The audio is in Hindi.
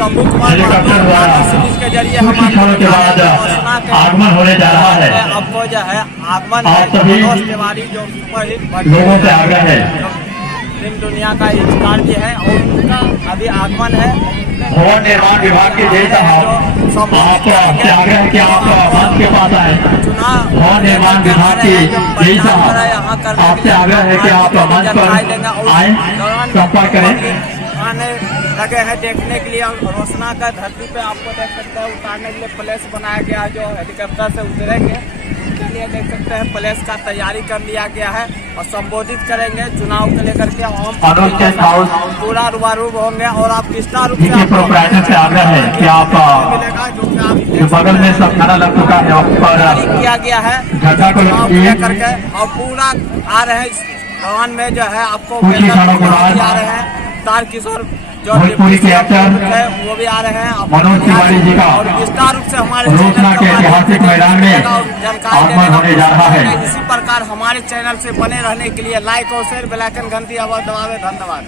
शंभू कुमार हेलीकॉप्टर द्वारा सीरीज के जरिए कुछ ही क्षणों के बाद आगमन होने जा रहा है। आपको जो है आगमन है आप सभी मनोज तिवारी जो सुपरहिट लोगों से आग्रह है, फिल्म दुनिया का स्टार भी है और उनका अभी आगमन है। भवन निर्माण विभाग के जय साहब आपसे आग्रह है कि आप मंच के पास आए। भवन निर्माण विभाग के जय साहब आपसे आग्रह है कि आप मंच पर आए, संपर्क करें। आने लगे हैं देखने के लिए। रोशना का धरती पे आपको देख सकते हैं उतारने के लिए प्लेस बनाया गया है। जो हेलीकॉप्टर से उतरेंगे उनके लिए देख सकते हैं प्लेस का तैयारी कर लिया गया है और संबोधित करेंगे चुनाव को लेकर के। हम पूरा रूबारूब होंगे और आप कितना रूप से आग्रह है कि आप मिलेगा जो बगल में सब खाना लग चुका है और किया गया है चुनाव को लेकर के और पूरा आ रहे हैं भवन में जो है आपको आ रहे हैं। तार किशोर जो भोजपुरी के एक्टर है वो भी आ रहे हैं मनोज तिवारी जी का और विस्तार रूप से हमारे रोशना के ऐतिहासिक मैदान में आगमन होने जा रहा है। इसी प्रकार हमारे चैनल से बने रहने के लिए लाइक और शेयर बेल आइकन घंटी आवाज दबावे। धन्यवाद।